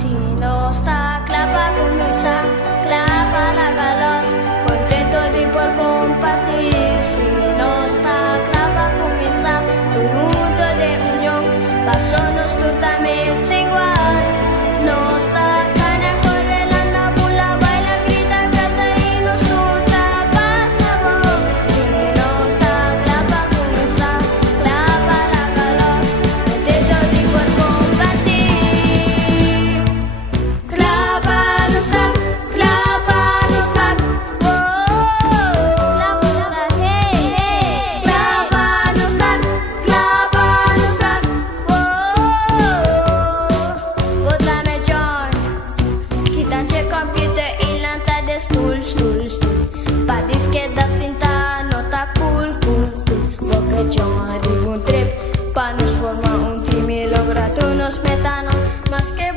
Si no está clapa comienza, clapa la galos, contento de por compartir. Si no está clapa comienza, punto de unión, paso nos también es igual. No está cana, corre la nábula, baila, grita, canta y nos pasamos. Si no está clapa comienza, clapa la galos, contento de por compartir. Clapa no está, oh, clapa hey, hey. Clapa no está, oh. Botame John, quitan computer y lanta de stool. Pa disqueta cinta nota cool. Boca John, digo un trip, pa nos formar un time, logra tú nos metano, más que